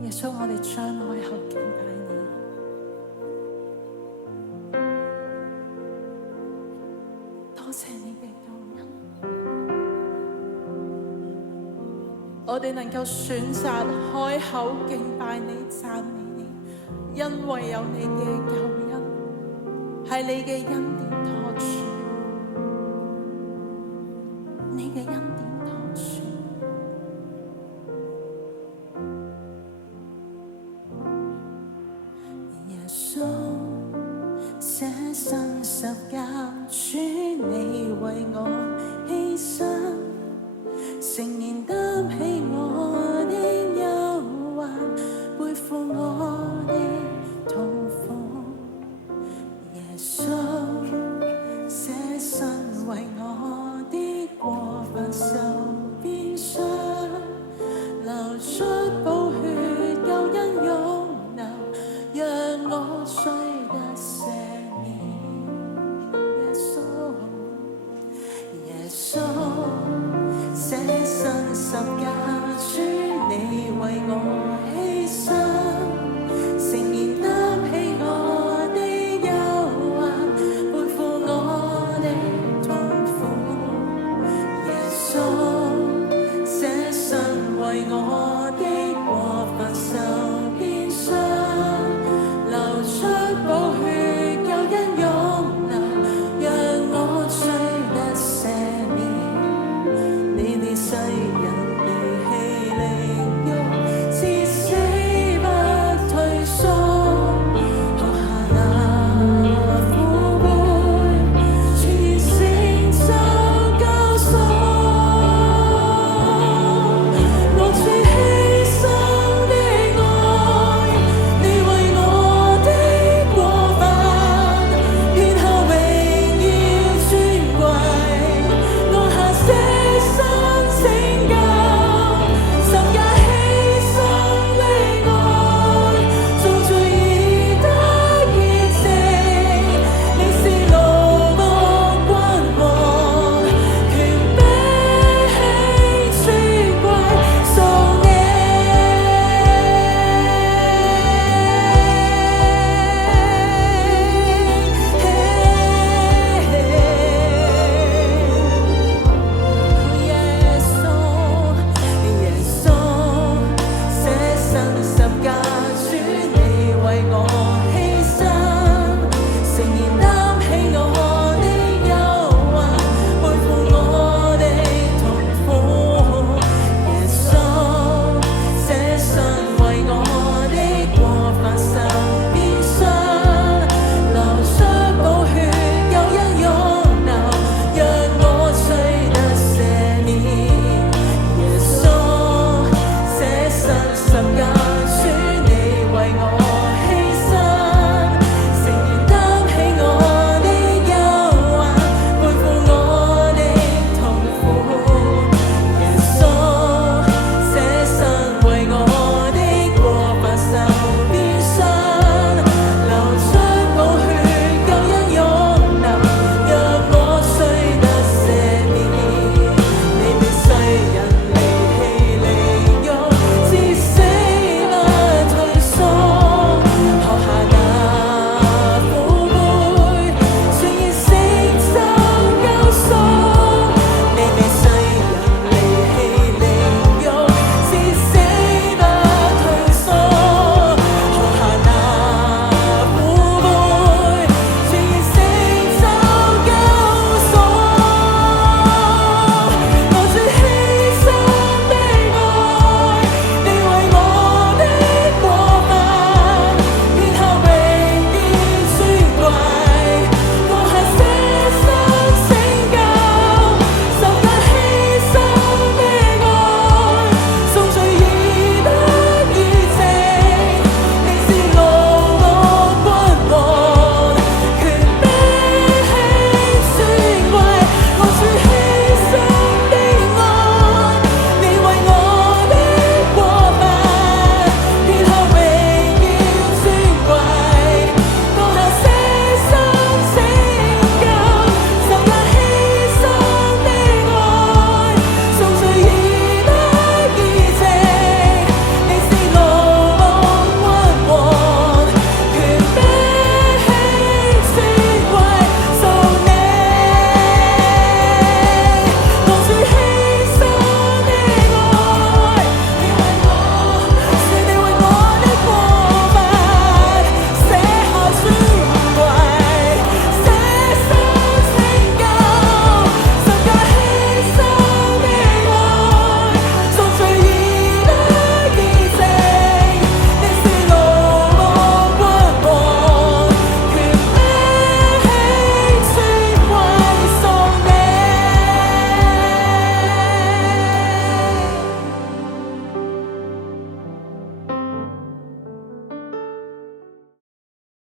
耶穌，我哋張開口敬拜你。多謝你嘅救恩，我哋能夠選擇開口敬拜你、讚美你，因為有你嘅救恩，係你嘅恩典托住，你嘅恩典托住。耶穌捨身十架，主你為我犧牲，誠然擔起我的憂患，背負我的痛苦。耶穌捨身為我的過犯受鞭傷，流出寶血救恩湧流，讓我罪得赦免。耶穌捨身十架，主你為我犧牲，誠然擔起我的憂患，背負我的痛苦。耶穌捨身為我的過犯受